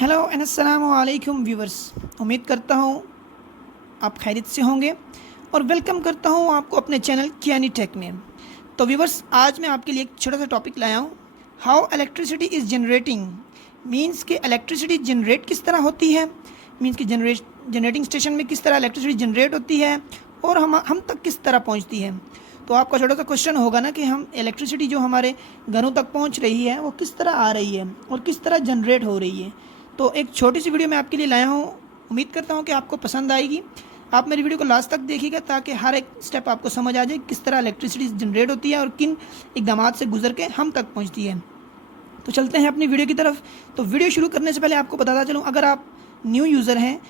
Hello and अस्सलाम वालेकुम viewers. उम्मीद करता हूँ आप खैरियत से होंगे और वेलकम करता हूँ आपको अपने चैनल कियानी टेक में। तो व्यूवर्स, आज मैं आपके लिए एक छोटा सा टॉपिक लाया हूँ, how electricity is generating. Means कि इलेक्ट्रिसिटी जनरेट किस तरह होती है, मीन्स कि जनरेटिंग स्टेशन में किस तरह इलेक्ट्रिसिटी जनरेट होती है और हम तक किस तरह पहुँचती है। तो आपका छोटा सा क्वेश्चन होगा ना कि हम इलेक्ट्रिसिटी जो हमारे घरों तक पहुंच रही है वो किस तरह आ रही है और किस तरह जनरेट हो रही है। तो एक छोटी सी वीडियो मैं आपके लिए लाया हूँ, उम्मीद करता हूँ कि आपको पसंद आएगी। आप मेरी वीडियो को लास्ट तक देखिएगा ताकि हर एक स्टेप आपको समझ आ जाए किस तरह इलेक्ट्रिसिटी जनरेट होती है और किन इकदाम से गुजर के हम तक पहुँचती है। तो चलते हैं अपनी वीडियो की तरफ। तो वीडियो शुरू करने से पहले आपको बताता चलूँ, अगर आप न्यू यूज़र हैं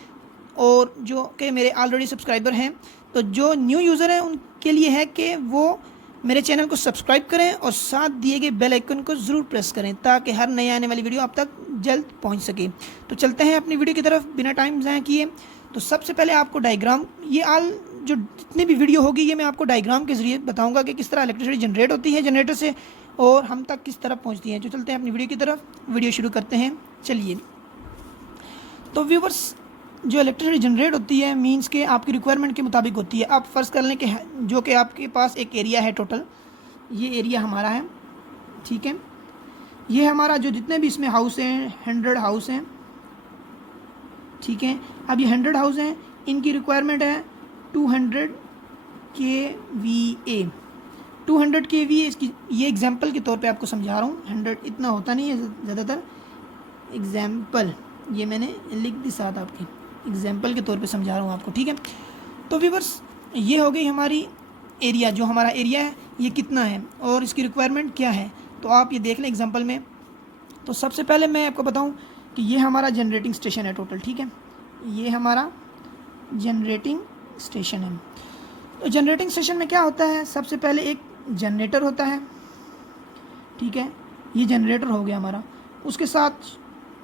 और जो कि मेरे ऑलरेडी सब्सक्राइबर हैं, तो जो न्यू यूज़र हैं उनके लिए है कि वो मेरे चैनल को सब्सक्राइब करें और साथ दिए गए बेल आइकन को ज़रूर प्रेस करें ताकि हर नए आने वाली वीडियो आप तक जल्द पहुंच सके। तो चलते हैं अपनी वीडियो की तरफ बिना टाइम ज़ाया किए। तो सबसे पहले आपको डायग्राम, ये जो जितनी भी वीडियो होगी ये मैं आपको डायग्राम के ज़रिए बताऊँगा कि किस तरह इलेक्ट्रिसिटी जनरेट होती है जनरेटर से और हम तक किस तरह पहुँचती है। तो चलते हैं अपनी वीडियो की तरफ, वीडियो शुरू करते हैं। चलिए, तो व्यूवर्स, जो इलेक्ट्रिसिटी जनरेट होती है मींस के आपकी रिक्वायरमेंट के मुताबिक होती है। आप फ़र्ज़ कर लें कि जो कि आपके पास एक एरिया है, टोटल ये एरिया हमारा है, ठीक है। ये हमारा जो जितने भी इसमें हाउस हैं 100 हाउस हैं, ठीक है। अब ये 100 हाउस हैं, इनकी रिक्वायरमेंट है 200 kVA। 200 kVA इसकी, ये एग्जांपल के तौर पे आपको समझा रहा हूँ। 100 इतना होता नहीं है ज़्यादातर, एग्जांपल ये मैंने लिख दी साथ आपके एग्जाम्पल के तौर पे समझा रहा हूँ आपको, ठीक है। तो व्यूवर्स, ये हो गई हमारी एरिया, जो हमारा एरिया है ये कितना है और इसकी रिक्वायरमेंट क्या है। तो आप ये देख लें एग्जांपल में। तो सबसे पहले मैं आपको बताऊँ कि ये हमारा जनरेटिंग स्टेशन है टोटल, ठीक है। ये हमारा जनरेटिंग स्टेशन है। तो जनरेटिंग स्टेशन में क्या होता है, सबसे पहले एक जनरेटर होता है, ठीक है। ये जनरेटर हो गया हमारा, उसके साथ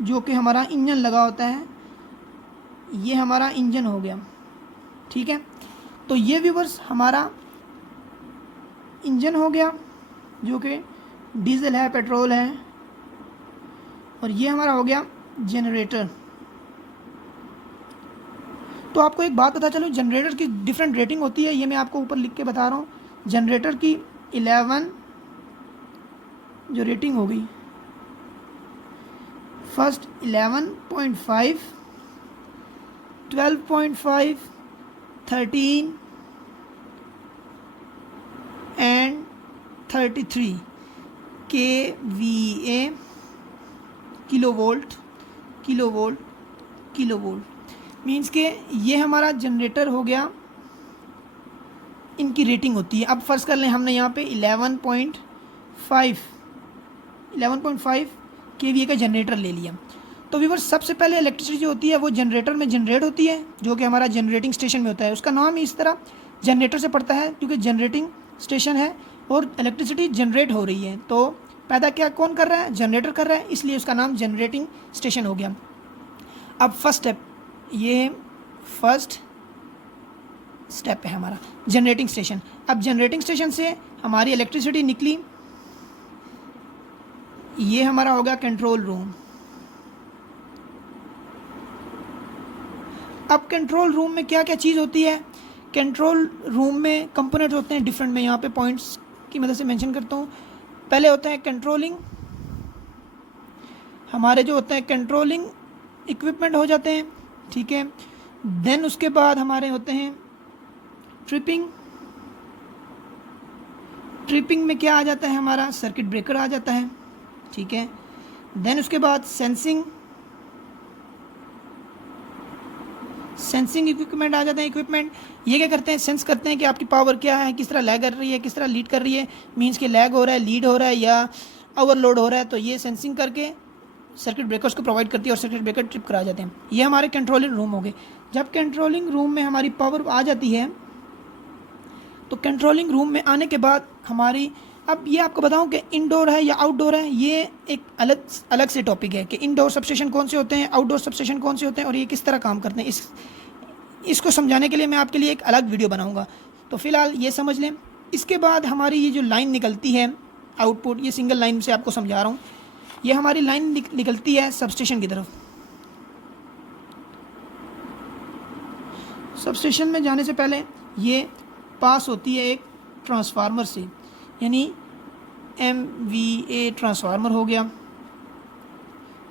जो कि हमारा इंजन लगा होता है, ये हमारा इंजन हो गया, ठीक है। तो ये व्यूवर्स हमारा इंजन हो गया जो कि डीजल है, पेट्रोल है, और ये हमारा हो गया जनरेटर। तो आपको एक बात पता चलो, जनरेटर की डिफरेंट रेटिंग होती है, ये मैं आपको ऊपर लिख के बता रहा हूँ। जनरेटर की 11 जो रेटिंग हो गई, first 11.5, 12.5, 13 and 33 kVA, kilovolt, kilovolt, kilovolt. Means के ये हमारा जनरेटर हो गया, इनकी रेटिंग होती है। अब फ़र्ज़ कर लें हमने यहाँ पे 11.5 kVA का जनरेटर ले लिया। तो व्यूअर्स, सबसे पहले इलेक्ट्रिसिटी जो होती है वो जनरेटर में जनरेट होती है, जो कि हमारा जनरेटिंग स्टेशन में होता है। उसका नाम ही इस तरह जनरेटर से पड़ता है क्योंकि जनरेटिंग स्टेशन है और इलेक्ट्रिसिटी जनरेट हो रही है। तो पैदा क्या कौन कर रहा है, जनरेटर कर रहा है, इसलिए उसका नाम जनरेटिंग स्टेशन हो गया। अब फर्स्ट स्टेप, ये फर्स्ट स्टेप है हमारा जनरेटिंग स्टेशन। अब जनरेटिंग स्टेशन से हमारी इलेक्ट्रिसिटी निकली, ये हमारा हो गया कंट्रोल रूम। अब कंट्रोल रूम में क्या क्या चीज़ होती है, कंट्रोल रूम में कंपोनेंट होते हैं डिफरेंट, में यहाँ पे पॉइंट्स की मदद से मेंशन करता हूँ। पहले होता है कंट्रोलिंग, हमारे जो होते हैं कंट्रोलिंग इक्विपमेंट हो जाते हैं, ठीक है। देन उसके बाद हमारे होते हैं ट्रिपिंग। ट्रिपिंग में क्या आ जाता है, हमारा सर्किट ब्रेकर आ जाता है, ठीक है। देन उसके बाद सेंसिंग इक्विपमेंट आ जाते हैं। इक्विपमेंट ये क्या करते हैं, सेंस करते हैं कि आपकी पावर क्या है, किस तरह लैग कर रही है, किस तरह लीड कर रही है, मींस कि लैग हो रहा है, लीड हो रहा है या ओवरलोड हो रहा है। तो ये सेंसिंग करके सर्किट ब्रेकर्स को प्रोवाइड करती है और सर्किट ब्रेकर ट्रिप करा जाते हैं। ये हमारे कंट्रोलिंग रूम हो गए। जब कंट्रोलिंग रूम में हमारी पावर आ जाती है तो कंट्रोलिंग रूम में आने के बाद हमारी, अब ये आपको बताऊं कि इंडोर है या आउटडोर है, ये एक अलग से टॉपिक है कि इंडोर सबस्टेशन कौन से होते हैं, आउटडोर सबस्टेशन कौन से होते हैं और ये किस तरह काम करते हैं। इसको समझाने के लिए मैं आपके लिए एक अलग वीडियो बनाऊंगा। तो फ़िलहाल ये समझ लें। इसके बाद हमारी ये जो लाइन निकलती है आउटपुट, ये सिंगल लाइन से आपको समझा रहा हूँ, ये हमारी लाइन निकलती है सबस्टेशन की तरफ, सबस्टेशन में जाने से पहले ये पास होती है एक ट्रांसफार्मर से, यानी MVA ट्रांसफार्मर हो गया,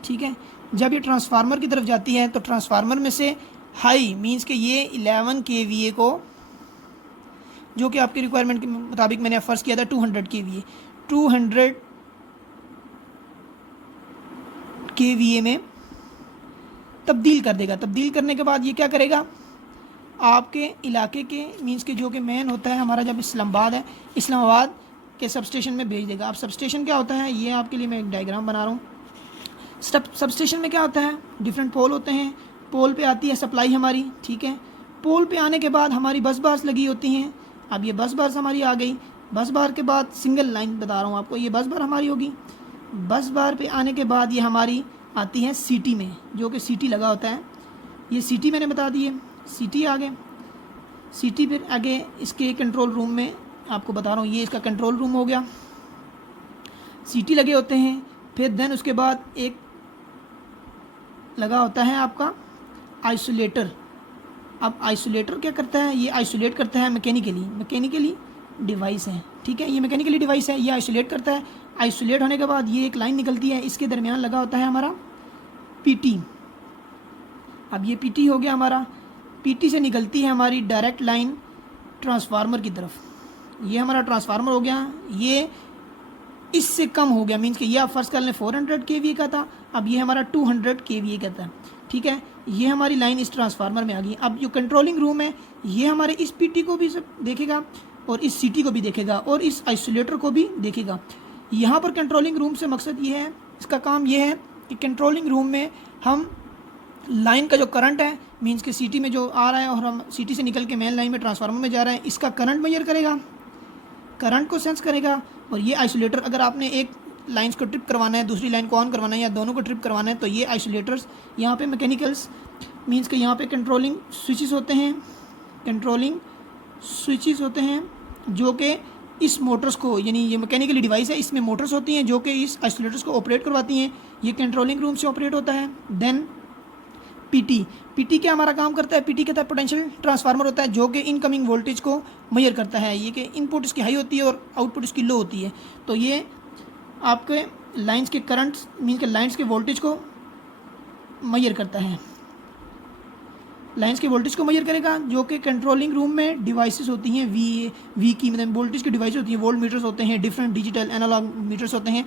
ठीक है। जब ये ट्रांसफार्मर की तरफ जाती है तो ट्रांसफार्मर में से हाई मींस कि ये 11 kVA को, जो कि आपकी रिक्वायरमेंट के मुताबिक मैंने फ़र्ज़ किया था 200 kVA में तब्दील कर देगा। तब्दील करने के बाद ये क्या करेगा, आपके इलाके के मींस के जो कि मेन होता है हमारा, जब इस्लामाबाद है, इस्लामाबाद के सबस्टेशन में भेज देगा। अब सबस्टेशन क्या होता है, ये आपके लिए मैं एक डायग्राम बना रहा हूँ। सबस्टेशन में क्या होता है, डिफरेंट पोल होते हैं, पोल पे आती है सप्लाई हमारी, ठीक है। पोल पे आने के बाद हमारी बस बार्स लगी होती हैं। अब ये बस बार्स हमारी आ गई, बस बार के बाद सिंगल लाइन बता रहा हूँ आपको, ये बस बार हमारी होगी। बस बार पे आने के बाद ये हमारी आती है सीटी में, जो कि सीटी लगा होता है, ये सीटी मैंने बता दी है। सीटी आगे, सीटी फिर आगे इसके कंट्रोल रूम में आपको बता रहा हूँ, ये इसका कंट्रोल रूम हो गया, सीटी लगे होते हैं। फिर देन उसके बाद एक लगा होता है आपका आइसोलेटर। अब आइसोलेटर क्या करता है, ये आइसोलेट करता है मैकेनिकली डिवाइस है, ठीक है। ये मैकेनिकली डिवाइस है, ये आइसोलेट करता है। आइसोलेट होने के बाद ये एक लाइन निकलती है, इसके दरमियान लगा होता है हमारा पीटी। अब ये पीटी हो गया हमारा, पीटी से निकलती है हमारी डायरेक्ट लाइन ट्रांसफार्मर की तरफ। ये हमारा ट्रांसफार्मर हो गया, ये इससे कम हो गया, मीन्स कि ये आप फर्स्ट कर लें 400 kVA का था, अब ये हमारा 200 kVA का था, ठीक है। ये हमारी लाइन इस ट्रांसफार्मर में आ गई। अब जो कंट्रोलिंग रूम है ये हमारे इस पीटी को भी सब देखेगा और इस सीटी को भी देखेगा और इस आइसोलेटर को भी देखेगा। यहाँ पर कंट्रोलिंग रूम से मकसद ये है, इसका काम ये है कि कंट्रोलिंग रूम में हम लाइन का जो करंट है, मीन्स कि सीटी में जो आ रहा है और हम सीटी से निकल के मेन लाइन में ट्रांसफार्मर में जा रहे हैं, इसका करंट मेजर करेगा, करंट को सेंस करेगा। और ये आइसोलेटर, अगर आपने एक लाइन्स को ट्रिप करवाना है, दूसरी लाइन को ऑन करवाना है या दोनों को ट्रिप करवाना है, तो ये आइसोलेटर्स यहाँ पे मैकेनिकल्स मींस कि यहाँ पे कंट्रोलिंग स्विचेस होते हैं, कंट्रोलिंग स्विचेस होते हैं जो कि इस मोटर्स को, यानी ये मैकेनिकली डिवाइस है, इसमें मोटर्स होती हैं जो कि इस आइसोलेटर्स को ऑपरेट करवाती हैं। ये कंट्रोलिंग रूम से ऑपरेट होता है। देन पीटी क्या हमारा काम करता है, पीटी कहता है पोटेंशियल ट्रांसफार्मर होता है, जो कि इनकमिंग वोल्टेज को मेजर करता है। ये कि इनपुट इसकी हाई होती है और आउटपुट इसकी लो होती है, तो ये आपके लाइंस के करंट्स मीन के लाइंस के वोल्टेज को मेजर करता है, लाइंस के वोल्टेज को मेजर करेगा, जो कि कंट्रोलिंग रूम में डिवाइसेस होती हैं, वी की मतलब वोल्टेज की डिवाइस होती हैं, वोल्ट मीटर्स होते हैं, डिफरेंट डिजिटल एनालॉग मीटर्स होते हैं,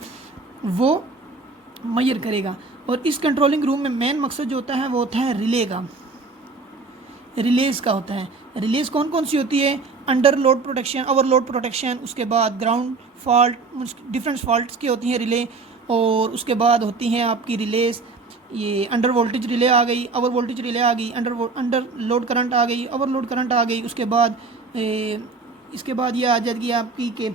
वो मेजर करेगा। और इस कंट्रोलिंग रूम में मेन मकसद जो होता है वो होता है रिले का, रिलेज का होता है। रिलेज कौन कौन सी होती है, under load protection, overload protection, उसके बाद ग्राउंड फॉल्ट, डिफरेंट फॉल्ट्स की होती हैं रिले, और उसके बाद होती हैं आपकी रिलेज, ये अंडर वोल्टेज रिले आ गई, ओवर वोल्टेज रिले आ गई, अंडर लोड करंट आ गई, ओवर लोड करंट आ गई। उसके बाद इसके बाद ये आ जाएगी आपकी के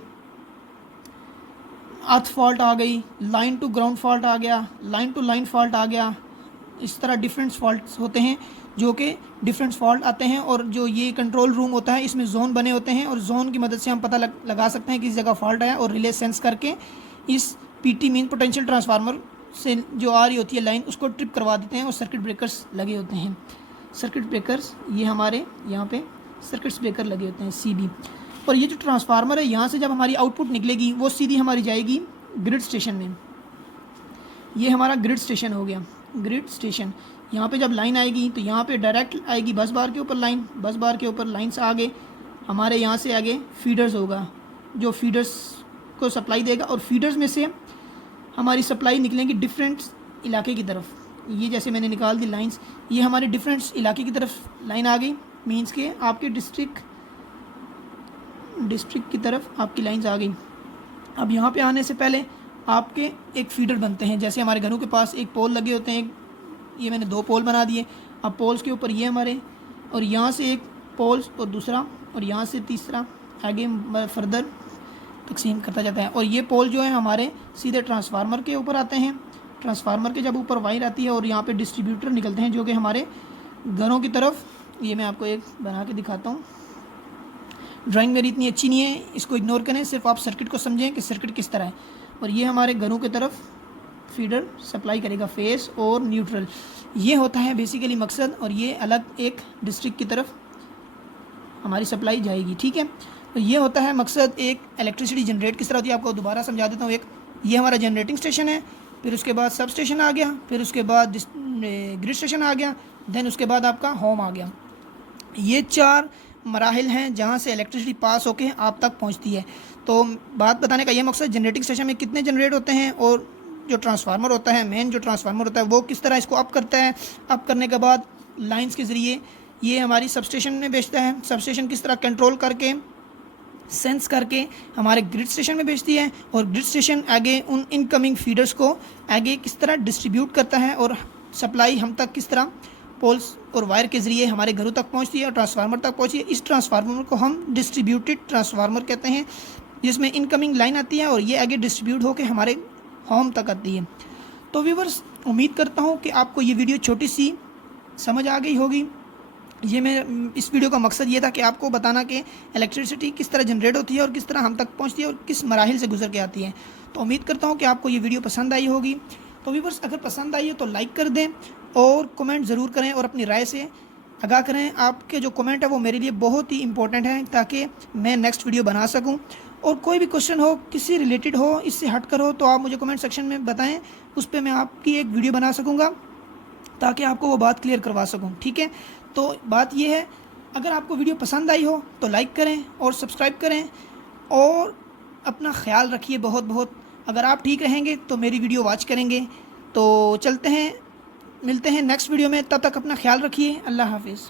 अर्थ फॉल्ट आ गई, लाइन टू ग्राउंड फॉल्ट आ गया, लाइन टू लाइन फॉल्ट आ गया। इस तरह डिफरेंट फॉल्ट्स होते हैं जो कि डिफरेंट फॉल्ट आते हैं। और जो ये कंट्रोल रूम होता है इसमें जोन बने होते हैं और जोन की मदद से हम पता लगा सकते हैं किस जगह फॉल्ट है, और रिले सेंस करके इस पीटी मीन पोटेंशियल ट्रांसफार्मर से जो आ रही होती है लाइन उसको ट्रिप करवा देते हैं। और सर्किट ब्रेकर्स लगे होते हैं, सर्किट ब्रेकर्स ये हमारे यहाँ पे सर्किट ब्रेकर लगे होते हैं CB। और ये जो ट्रांसफार्मर है यहाँ से जब हमारी आउटपुट निकलेगी वो सीधी हमारी जाएगी ग्रिड स्टेशन में। ये हमारा ग्रिड स्टेशन हो गया, ग्रिड स्टेशन। यहाँ पे जब लाइन आएगी तो यहाँ पे डायरेक्ट आएगी बस बार के ऊपर लाइन, बस बार के ऊपर लाइन से आगे हमारे यहाँ से आगे फीडर्स होगा जो फीडर्स को सप्लाई देगा, और फीडर्स में से हमारी सप्लाई निकलेंगी डिफरेंट इलाके की तरफ। ये जैसे मैंने निकाल दी लाइंस, ये हमारे डिफरेंट इलाके की तरफ लाइन आ गई, मीन्स के आपके डिस्ट्रिक्ट की तरफ आपकी लाइंस आ गई। अब यहाँ पे आने से पहले आपके एक फीडर बनते हैं, जैसे हमारे घरों के पास एक पोल लगे होते हैं, ये मैंने 2 पोल बना दिए। अब पोल्स के ऊपर ये हमारे, और यहाँ से एक पोल्स और दूसरा, और यहाँ से तीसरा, आगे फर्दर तकसीम करता जाता है। और ये पोल जो है हमारे सीधे ट्रांसफार्मर के ऊपर आते हैं। ट्रांसफार्मर के जब ऊपर वायर आती है और यहाँ पे डिस्ट्रीब्यूटर निकलते हैं जो कि हमारे घरों की तरफ, ये मैं आपको एक बना के दिखाता हूँ। ड्राइंग मेरी इतनी अच्छी नहीं है, इसको इग्नोर करें, सिर्फ आप सर्किट को समझें कि सर्किट किस तरह है। और ये हमारे घरों की तरफ फीडर सप्लाई करेगा, फेस और न्यूट्रल, ये होता है बेसिकली मकसद। और ये अलग एक डिस्ट्रिक्ट की तरफ हमारी सप्लाई जाएगी। ठीक है, तो ये होता है मकसद। एक इलेक्ट्रिसिटी जनरेट किस तरह होती है आपको दोबारा समझा देता हूँ। एक ये हमारा जनरेटिंग स्टेशन है, फिर उसके बाद सब स्टेशन आ गया, फिर उसके बाद ग्रिड स्टेशन आ गया, देन उसके बाद आपका होम आ गया। ये 4 मराहिल हैं जहाँ से इलेक्ट्रिसिटी पास होके आप तक पहुँचती है। तो बात बताने का ये मकसद, जनरेटिंग स्टेशन में कितने जनरेट होते हैं और जो ट्रांसफार्मर होता है, मेन जो ट्रांसफार्मर होता है वो किस तरह इसको अप करता है। अप करने के बाद लाइंस के ज़रिए ये हमारी सब स्टेशन में भेजता है। सब स्टेशन किस तरह कंट्रोल करके सेंस करके हमारे ग्रिड स्टेशन में भेजती है, और ग्रिड स्टेशन आगे उन इनकमिंग फीडर्स को आगे किस तरह डिस्ट्रीब्यूट करता है, और सप्लाई हम तक किस तरह पोल्स और वायर के ज़रिए हमारे घरों तक पहुंचती है और ट्रांसफार्मर तक पहुंचती है। इस ट्रांसफार्मर को हम डिस्ट्रीब्यूटेड ट्रांसफार्मर कहते हैं, जिसमें इनकमिंग लाइन आती है और ये आगे डिस्ट्रीब्यूट होकर हमारे होम तक आती है। तो व्यूअर्स, उम्मीद करता हूँ कि आपको ये वीडियो छोटी सी समझ आ गई होगी। ये मैं इस वीडियो का मकसद ये था कि आपको बताना कि इलेक्ट्रिसिटी किस तरह जनरेट होती है और किस तरह हम तक पहुंचती है और किस मराहिल से गुजर के आती है। तो उम्मीद करता हूं कि आपको ये वीडियो पसंद आई होगी। तो व्यूअर्स, अगर पसंद आई है तो लाइक कर दें और कमेंट ज़रूर करें और अपनी राय से आगाह करें। आपके जो कमेंट है वो मेरे लिए बहुत ही इंपॉर्टेंट है, ताकि मैं नेक्स्ट वीडियो बना सकूँ। और कोई भी क्वेश्चन हो, किसी रिलेटेड हो, इससे हट कर हो, तो आप मुझे कमेंट सेक्शन में बताएँ, उस पर मैं आपकी एक वीडियो बना सकूँगा ताकि आपको वो बात क्लियर करवा सकूं। ठीक है, तो बात ये है, अगर आपको वीडियो पसंद आई हो तो लाइक करें और सब्सक्राइब करें, और अपना ख्याल रखिए बहुत बहुत। अगर आप ठीक रहेंगे तो मेरी वीडियो वॉच करेंगे। तो चलते हैं, मिलते हैं नेक्स्ट वीडियो में, तब तक अपना ख्याल रखिए। अल्लाह हाफिज़।